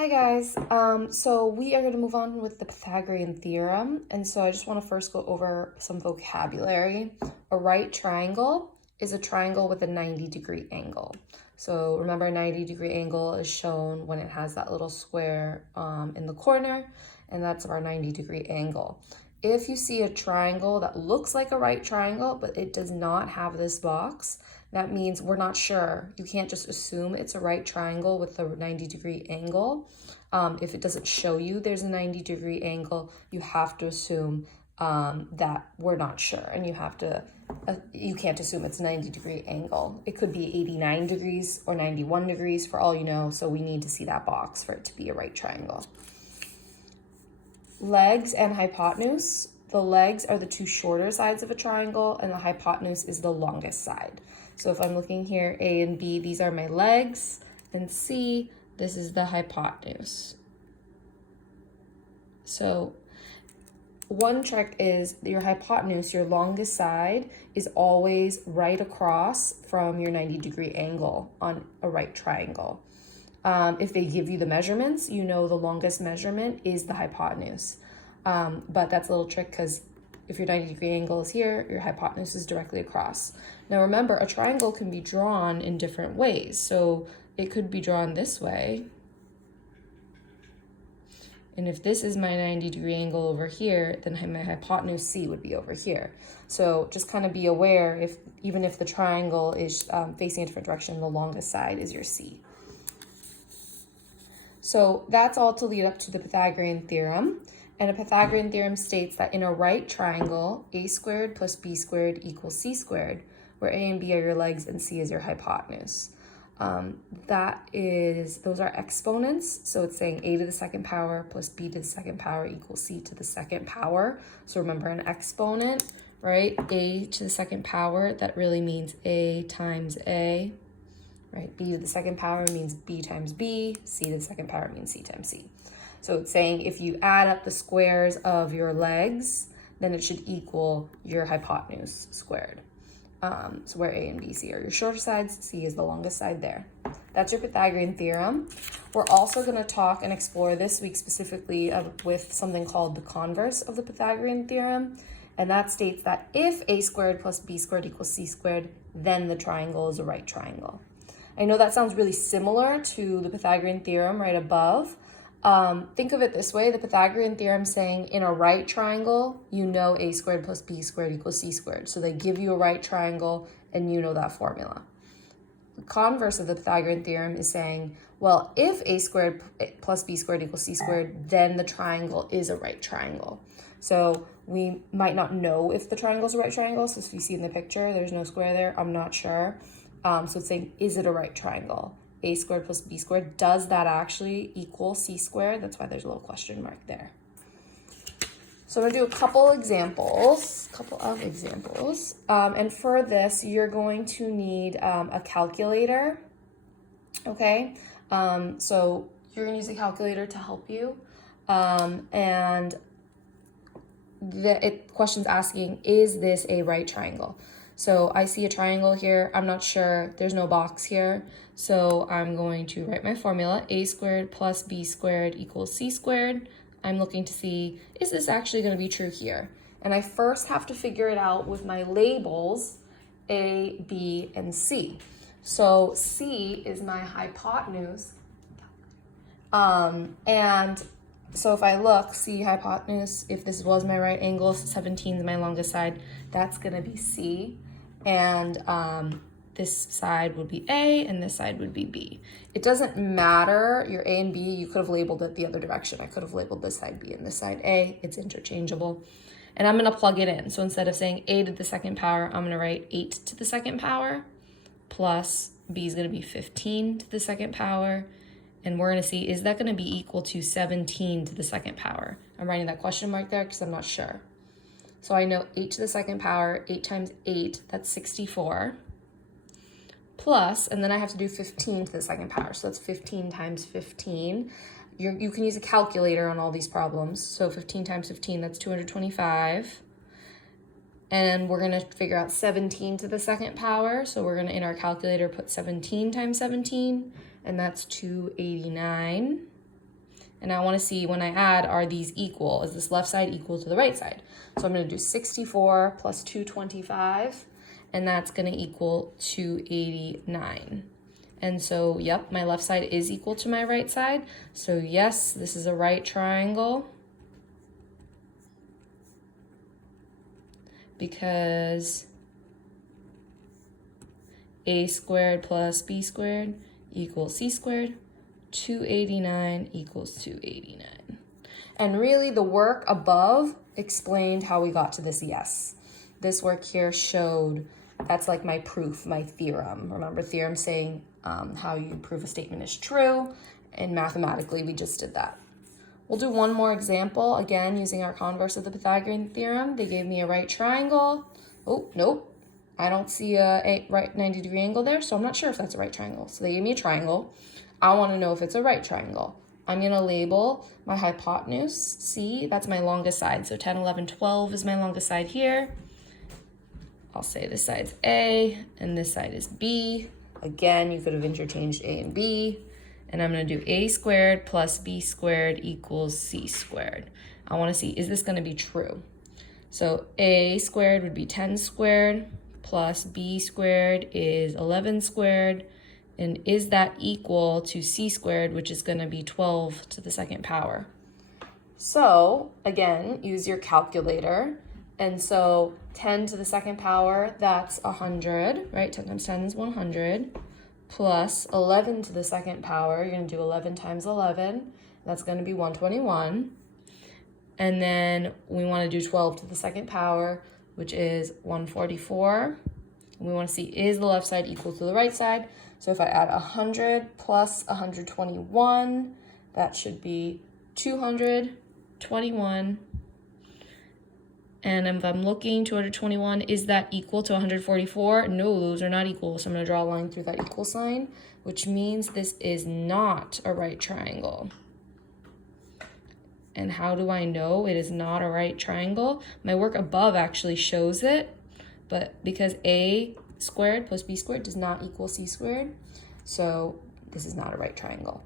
Hi guys, so we are going to move on with the Pythagorean Theorem, and so I just want to first go over some vocabulary. A right triangle is a triangle with a 90-degree angle. So remember, a 90-degree angle is shown when it has that little square in the corner, and that's our 90-degree angle. If you see a triangle that looks like a right triangle, but it does not have this box, that means we're not sure. You can't just assume it's a right triangle with a 90-degree angle. If it doesn't show you there's a 90-degree angle, you have to assume that we're not sure, and you can't assume it's a 90-degree angle. It could be 89 degrees or 91 degrees for all you know, so we need to see that box for it to be a right triangle. Legs and hypotenuse. The legs are the two shorter sides of a triangle, and the hypotenuse is the longest side. So if I'm looking here, A and B, these are my legs, and C, this is the hypotenuse. So one trick is your hypotenuse, your longest side, is always right across from your 90-degree angle on a right triangle. If they give you the measurements, you know the longest measurement is the hypotenuse. But that's a little trick because if your 90-degree angle is here, your hypotenuse is directly across. Now remember, a triangle can be drawn in different ways. So it could be drawn this way. And if this is my 90-degree angle over here, then my hypotenuse C would be over here. So just kind of be aware, even if the triangle is facing a different direction, the longest side is your C. So that's all to lead up to the Pythagorean Theorem. And a Pythagorean Theorem states that in a right triangle, a squared plus b squared equals c squared, where a and b are your legs and c is your hypotenuse. Those are exponents. So it's saying a to the second power plus b to the second power equals c to the second power. So remember, an exponent, right? A to the second power, that really means a times a. Right, b to the second power means b times b, c to the second power means c times c. So it's saying if you add up the squares of your legs, then it should equal your hypotenuse squared. So where a and b, c are your shorter sides, c is the longest side there. That's your Pythagorean Theorem. We're also going to talk and explore this week specifically with something called the converse of the Pythagorean Theorem. And that states that if a squared plus b squared equals c squared, then the triangle is a right triangle. I know that sounds really similar to the Pythagorean Theorem right above. Think of it this way. The Pythagorean Theorem saying in a right triangle, you know a squared plus b squared equals c squared. So they give you a right triangle and you know that formula. The converse of the Pythagorean Theorem is saying, well, if a squared plus b squared equals c squared, then the triangle is a right triangle. So we might not know if the triangle is a right triangle. So if you see in the picture, there's no square there. I'm not sure. So it's saying, is it a right triangle? A squared plus b squared, does that actually equal c squared? That's why there's a little question mark there. So I'm gonna do a couple of examples. And for this, you're going to need a calculator, okay? So you're gonna use a calculator to help you. And the question's asking, is this a right triangle? So I see a triangle here. I'm not sure. There's no box here. So I'm going to write my formula. A squared plus b squared equals c squared. I'm looking to see, is this actually going to be true here? And I first have to figure it out with my labels, A, B, and C. So C is my hypotenuse. And so if I look, C hypotenuse, if this was my right angle, 17 is my longest side, that's going to be C. And this side would be A and this side would be B. It doesn't matter, your A and B, you could have labeled it the other direction. I could have labeled this side B and this side A. It's interchangeable. And I'm going to plug it in. So instead of saying A to the second power, I'm going to write 8 to the second power plus B is going to be 15 to the second power. And we're going to see, is that going to be equal to 17 to the second power? I'm writing that question mark there because I'm not sure. So I know 8 to the second power, 8 times 8, that's 64. Plus, and then I have to do 15 to the second power. So that's 15 times 15. You can use a calculator on all these problems. So 15 times 15, that's 225. And we're going to figure out 17 to the second power. So we're going to, in our calculator, put 17 times 17. And that's 289. And I want to see when I add, are these equal? Is this left side equal to the right side? So I'm going to do 64 plus 225, and that's going to equal 289. And so, yep, my left side is equal to my right side. So yes, this is a right triangle because a squared plus b squared equals c squared. 289 equals 289. And really the work above explained how we got to this yes. This work here showed, that's like my proof, my theorem. Remember, theorem saying how you prove a statement is true, and mathematically we just did that. We'll do one more example, again, using our converse of the Pythagorean theorem. They gave me a right triangle. Oh, nope, I don't see a right 90-degree angle there, so I'm not sure if that's a right triangle. So they gave me a triangle. I want to know if it's a right triangle. I'm going to label my hypotenuse, C, that's my longest side. So 10, 11, 12 is my longest side here. I'll say this side's A, and this side is B. Again, you could have interchanged A and B. And I'm going to do A squared plus B squared equals C squared. I want to see, is this going to be true? So A squared would be 10 squared plus B squared is 11 squared. And is that equal to C squared, which is going to be 12 to the second power? So again, use your calculator. And so 10 to the second power, that's 100, right? 10 times 10 is 100. Plus 11 to the second power, you're going to do 11 times 11. That's going to be 121. And then we want to do 12 to the second power, which is 144. And we want to see, is the left side equal to the right side? So if I add 100 plus 121, that should be 221. And if I'm looking, 221, is that equal to 144? No, those are not equal. So I'm going to draw a line through that equal sign, which means this is not a right triangle. And how do I know it is not a right triangle? My work above actually shows it, but because A squared plus B squared does not equal C squared, so this is not a right triangle.